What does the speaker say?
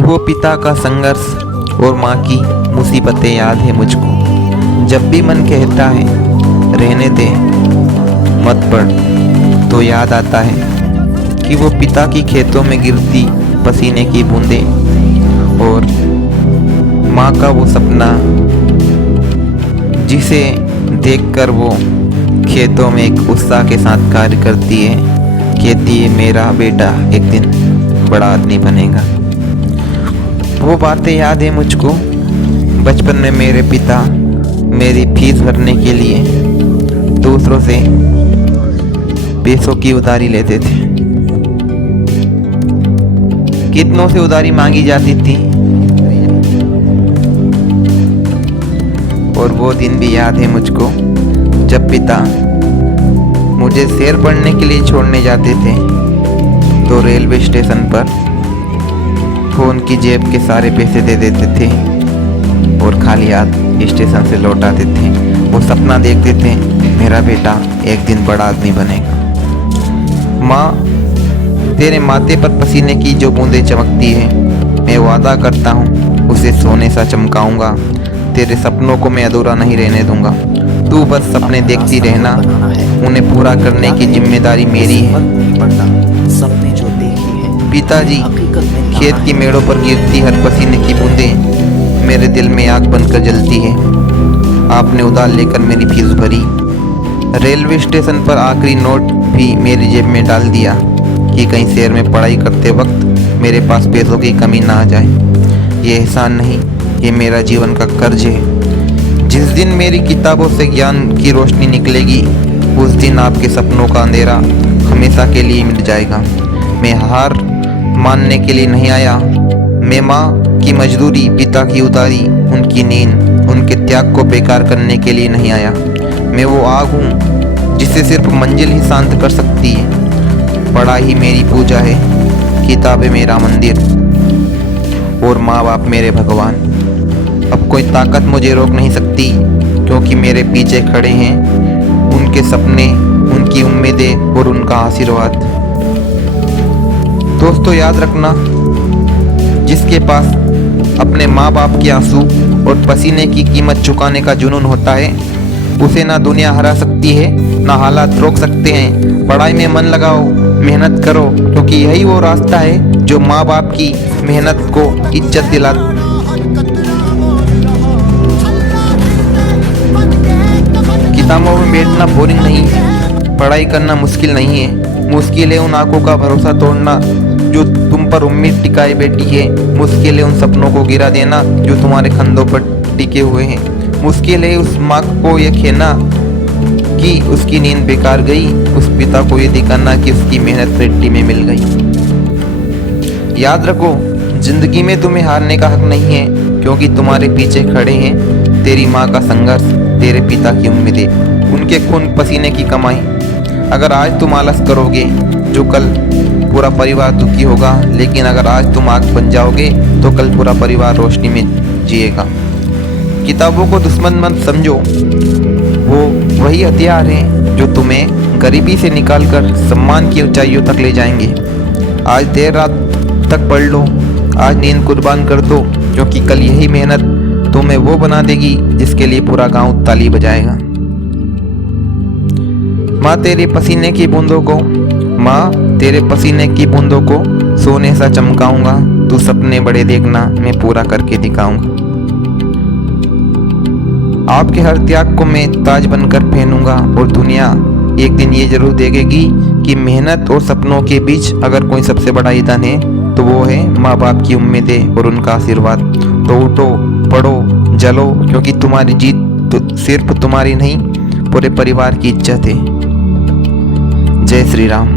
वो पिता का संघर्ष और माँ की मुसीबतें याद है मुझको। जब भी मन कहता है रहने दे मत पढ़, तो याद आता है कि वो पिता की खेतों में गिरती पसीने की बूंदें और माँ का वो सपना जिसे देखकर वो खेतों में एक उत्साह के साथ कार्य करती है, कहती है मेरा बेटा एक दिन बड़ा आदमी बनेगा। वो बातें याद है मुझको। बचपन में मेरे पिता मेरी फीस भरने के लिए दूसरों से पैसों की उधारी लेते थे। कितनों से उधारी मांगी जाती थी और वो दिन भी याद है मुझको जब पिता मुझे शेर पढ़ने के लिए छोड़ने जाते थे तो रेलवे स्टेशन पर वो उनकी जेब के सारे पैसे दे देते थे और खाली हाथ स्टेशन से लौट आते थे। वो सपना देखते थे मेरा बेटा एक दिन बड़ा आदमी बनेगा। माँ, तेरे माथे पर पसीने की जो बूंदें चमकती है, मैं वादा करता हूँ उसे सोने सा चमकाऊंगा। तेरे सपनों को मैं अधूरा नहीं रहने दूंगा। तू बस सपने देखती रहना, उन्हें पूरा करने की जिम्मेदारी मेरी है। सपने जो देखी है पिताजी, खेत की मेड़ों पर गिरती हर पसीने की बूंदें मेरे दिल में आग बनकर जलती है। आपने उधार लेकर मेरी फीस भरी, रेलवे स्टेशन पर आखिरी नोट भी मेरी जेब में डाल दिया कि कहीं शहर में पढ़ाई करते वक्त मेरे पास पैसों की कमी ना आ जाए। ये एहसान नहीं, ये मेरा जीवन का कर्ज है। जिस दिन मेरी किताबों से ज्ञान की रोशनी निकलेगी, उस दिन आपके सपनों का अंधेरा हमेशा के लिए मिट जाएगा। मैं हार मानने के लिए नहीं आया। मैं माँ की मजदूरी, पिता की उधारी, उनकी नींद, उनके त्याग को बेकार करने के लिए नहीं आया। मैं वो आग हूँ जिसे सिर्फ मंजिल ही शांत कर सकती है। पढ़ाई मेरी पूजा है, किताबें मेरा मंदिर और माँ बाप मेरे भगवान। अब कोई ताकत मुझे रोक नहीं सकती, क्योंकि मेरे पीछे खड़े हैं उनके सपने, उनकी उम्मीदें और उनका आशीर्वाद। दोस्तों, याद रखना, जिसके पास अपने माँ बाप के आंसू और पसीने की कीमत चुकाने का जुनून होता है, उसे ना दुनिया हरा सकती है, ना हालात रोक सकते हैं। पढ़ाई में मन लगाओ, मेहनत करो, क्योंकि यही वो रास्ता है जो माँ बाप की मेहनत को इज्जत दिला। किताबों में बैठना बोरिंग नहीं है, पढ़ाई करना मुश्किल नहीं है। मुश्किल है उन आंखों का भरोसा तोड़ना जो तुम पर उम्मीद टिकाए बैठी है। मुश्किल है उन सपनों को गिरा देना जो तुम्हारे कंधों पर टिके हुए हैं। मुश्किल है उस माँ को यह कहना कि उसकी नींद बेकार गई, उस पिता को ये दिखाना कि उसकी मेहनत मिट्टी में मिल गई। याद रखो, जिंदगी में तुम्हें हारने का हक नहीं है, क्योंकि तुम्हारे पीछे खड़े हैं तेरी माँ का संघर्ष, तेरे पिता की उम्मीदें, उनके खून पसीने की कमाई। अगर आज तुम आलस करोगे, जो कल पूरा परिवार दुखी होगा, लेकिन अगर आज तुम आग बन जाओगे तो कल पूरा परिवार रोशनी में जिएगा। किताबों को दुश्मन मत समझो, वो वही हथियार हैं जो तुम्हें गरीबी से निकालकर सम्मान की ऊंचाइयों तक ले जाएंगे। आज देर रात तक पढ़ लो, आज नींद कुर्बान कर दो, क्योंकि कल यही मेहनत तुम्हें वो बना देगी जिसके लिए पूरा गांव ताली बजाएगा। माँ, तेरे पसीने की बूंदों को, माँ, तेरे पसीने की बूंदों को सोने सा चमकाऊंगा। तू सपने बड़े देखना, मैं पूरा करके दिखाऊंगा। आपके हर त्याग को मैं ताज बनकर पहनूंगा और दुनिया एक दिन ये जरूर देखेगी कि मेहनत और सपनों के बीच अगर कोई सबसे बड़ा ईंधन है तो वो है माँ बाप की उम्मीदें और उनका आशीर्वाद। तो उठो, पढ़ो, जलो, क्योंकि तुम्हारी जीत तो सिर्फ तुम्हारी नहीं, पूरे परिवार की इज्जत है। जय श्री राम।